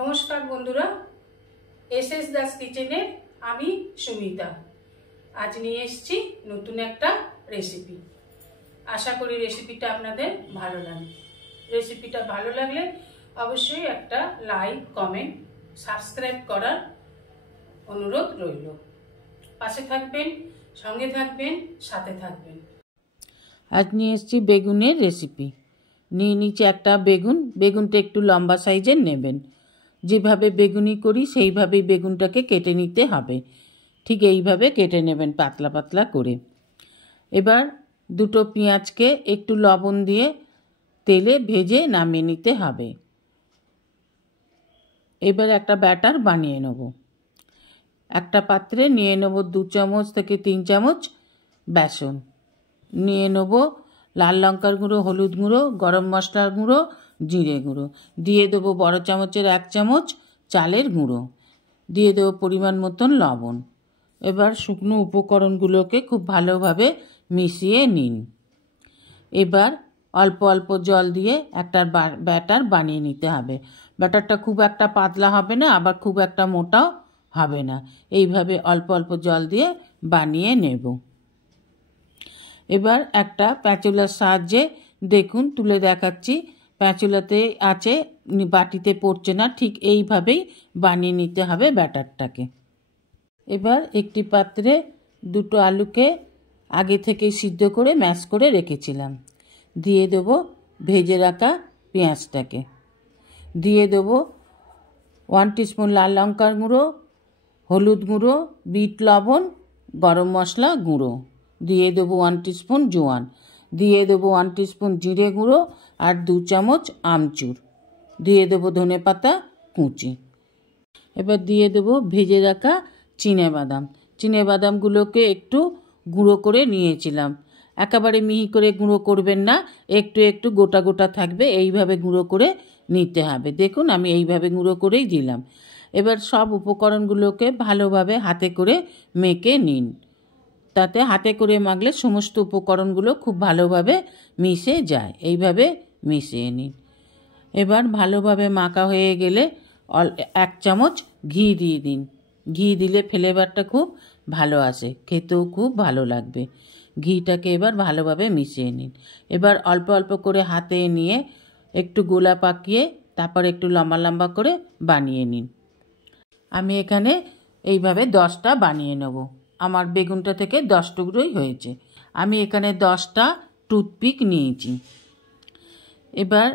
নমস্কার বন্ধুরা, এসএস দাস কিচেনে আমি সুমিতা আজ নিয়ে এসেছি নতুন একটা রেসিপি। আশা করি রেসিপিটা আপনাদের ভালো লাগবে। রেসিপিটা ভালো লাগলে অবশ্যই একটা লাইক, কমেন্ট, সাবস্ক্রাইব করার অনুরোধ রইল। পাশে থাকবেন, সঙ্গে থাকবেন, সাথে থাকবেন। আজ নিয়ে এসেছি বেগুনের রেসিপি। নিয়ে নিচে একটা বেগুনটা একটু লম্বা সাইজের নেবেন। যেভাবে বেগুনি করি সেইভাবেই বেগুনটাকে কেটে নিতে হবে। ঠিক এইভাবে কেটে নেবেন পাতলা পাতলা করে। এবার দুটো পেঁয়াজকে একটু লবণ দিয়ে তেলে ভেজে নামিয়ে নিতে হবে। এবার একটা ব্যাটার বানিয়ে নেব। একটা পাত্রে নিয়ে নেব 2 চামচ থেকে 3 চামচ বেসন। নিয়ে নেব লাল লঙ্কার গুঁড়ো, হলুদ গুঁড়ো, গরম মশলার গুঁড়ো, জিরে গুঁড়ো। দিয়ে দেবো বড় চামচের 1 চামচ চালের গুঁড়ো। দিয়ে দেবো পরিমাণ মতন লবণ। এবার শুকনো উপকরণগুলোকে খুব ভালোভাবে মিশিয়ে নিন। এবার অল্প অল্প জল দিয়ে একটা ব্যাটার বানিয়ে নিতে হবে। ব্যাটারটা খুব একটা পাতলা হবে না, আবার খুব একটা মোটাও হবে না। এইভাবে অল্প অল্প জল দিয়ে বানিয়ে নেব। এবার একটা প্যাচুলার সাহায্যে দেখুন তুলে দেখাচ্ছি। প্যাচুলাতে আছে, বাটিতে পড়ছে না। ঠিক এইভাবেই বানিয়ে নিতে হবে ব্যাটারটাকে। এবার একটি পাত্রে দুটো আলুকে আগে থেকে সিদ্ধ করে ম্যাশ করে রেখেছিলাম। দিয়ে দেব ভেজে রাখা পেঁয়াজটাকে। দিয়ে দেব 1 টিস্পুন লাল লঙ্কার গুঁড়ো, হলুদ গুঁড়ো, বিট লবণ, গরম মশলা গুঁড়ো। দিয়ে দেবো 1 টিস্পুন জোয়ান। দিয়ে দেবো 1 টিস্পুন জিরে গুঁড়ো আর 2 চামচ আমচুর। দিয়ে দেবো ধনেপাতা কুচি। এবার দিয়ে দেবো ভেজে রাখা চিনেবাদামগুলোকে একটু গুঁড়ো করে নিয়েছিলাম। একেবারে মিহি করে গুঁড়ো করবেন না, একটু একটু গোটা গোটা থাকবে, এইভাবে গুঁড়ো করে নিতে হবে। দেখুন আমি এইভাবে গুঁড়ো করেই দিলাম। এবার সব উপকরণগুলোকে ভালোভাবে হাতে করে মেখে নিন। তাতে হাতে করে মাখলে সমস্ত উপকরণগুলো খুব ভালোভাবে মিশে যায়। এইভাবে মিশিয়ে নিন। এবার ভালোভাবে মাখা হয়ে গেলে 1 চামচ ঘি দিয়ে দিন। ঘি দিলে ফ্লেভারটা খুব ভালো আসে, খেতেও খুব ভালো লাগবে। ঘিটাকে এবার ভালোভাবে মিশিয়ে নিন। এবার অল্প অল্প করে হাতে নিয়ে একটু গোলা পাকিয়ে তারপর একটু লম্বা লম্বা করে বানিয়ে নিন। আমি এখানে এইভাবে 10টা বানিয়ে নেব। আমার বেগুনটা থেকে 10 টুকরোই হয়েছে। আমি এখানে 10টা টুথপিক নিয়েছি। এবার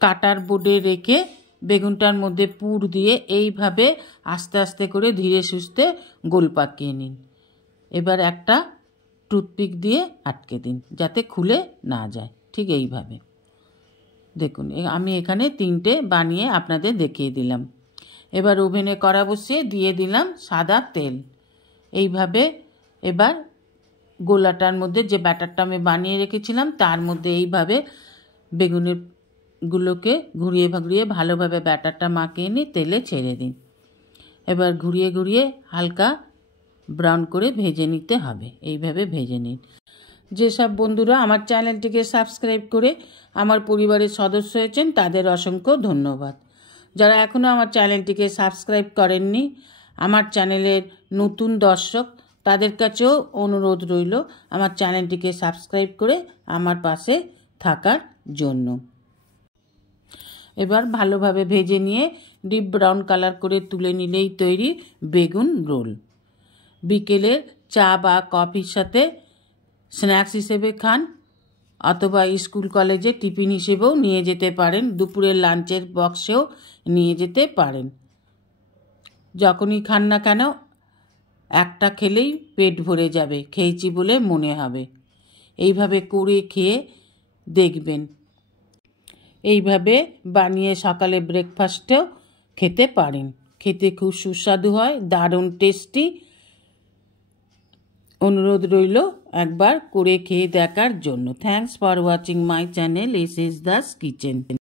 কাটার বোর্ডে রেখে বেগুনটার মধ্যে পুর দিয়ে এইভাবে আস্তে আস্তে করে ধীরে সুস্থে গোল পাকিয়ে নিন। এবার একটা টুথপিক দিয়ে আটকে দিন যাতে খুলে না যায়। ঠিক এইভাবে দেখুন আমি এখানে 3টে বানিয়ে আপনাদের দেখিয়ে দিলাম। এবার ওভেনে কড়া বসিয়ে দিয়ে দিলাম সাদা তেল। এইভাবে এবার গোলাটার মধ্যে যে ব্যাটারটা আমি বানিয়ে রেখেছিলাম তার মধ্যে এইভাবে বেগুনগুলোকে ঘুরিয়ে ঘুরিয়ে ভালোভাবে ব্যাটারটা মাখিয়ে নিয়ে তেলে ছেড়ে দিন। এবার ঘুরিয়ে ঘুরিয়ে হালকা ব্রাউন করে ভেজে নিতে হবে। এইভাবে ভেজে নিন। যেসব বন্ধুরা আমার চ্যানেলটিকে সাবস্ক্রাইব করে আমার পরিবারের সদস্য হয়েছেন তাদের অসংখ্য ধন্যবাদ। যারা এখনও আমার চ্যানেলটিকে সাবস্ক্রাইব করেননি, আমার চ্যানেলের নতুন দর্শক, তাদের কাছেও অনুরোধ রইল আমার চ্যানেলটিকে সাবস্ক্রাইব করে আমার পাশে থাকার জন্য। এবার ভালোভাবে ভেজে নিয়ে ডিপ ব্রাউন কালার করে তুলে নিলেই তৈরি বেগুন রোল। বিকেলের চা বা কফির সাথে স্ন্যাক্স হিসেবে খান, অথবা স্কুল কলেজে টিফিন হিসেবেও নিয়ে যেতে পারেন। দুপুরের লাঞ্চের বক্সেও নিয়ে যেতে পারেন। যখনই খান না কেন একটা খেলেই পেট ভরে যাবে, খেয়েছি বলে মনে হবে। এইভাবে করে খেয়ে দেখবেন। এইভাবে বানিয়ে সকালে ব্রেকফাস্টেও খেতে পারেন। খেতে খুব সুস্বাদু হয়, দারুণ টেস্টি। অনুরোধ রইল একবার করে খেয়ে দেখার জন্য। Thanks for watching my channel SS Das kitchen.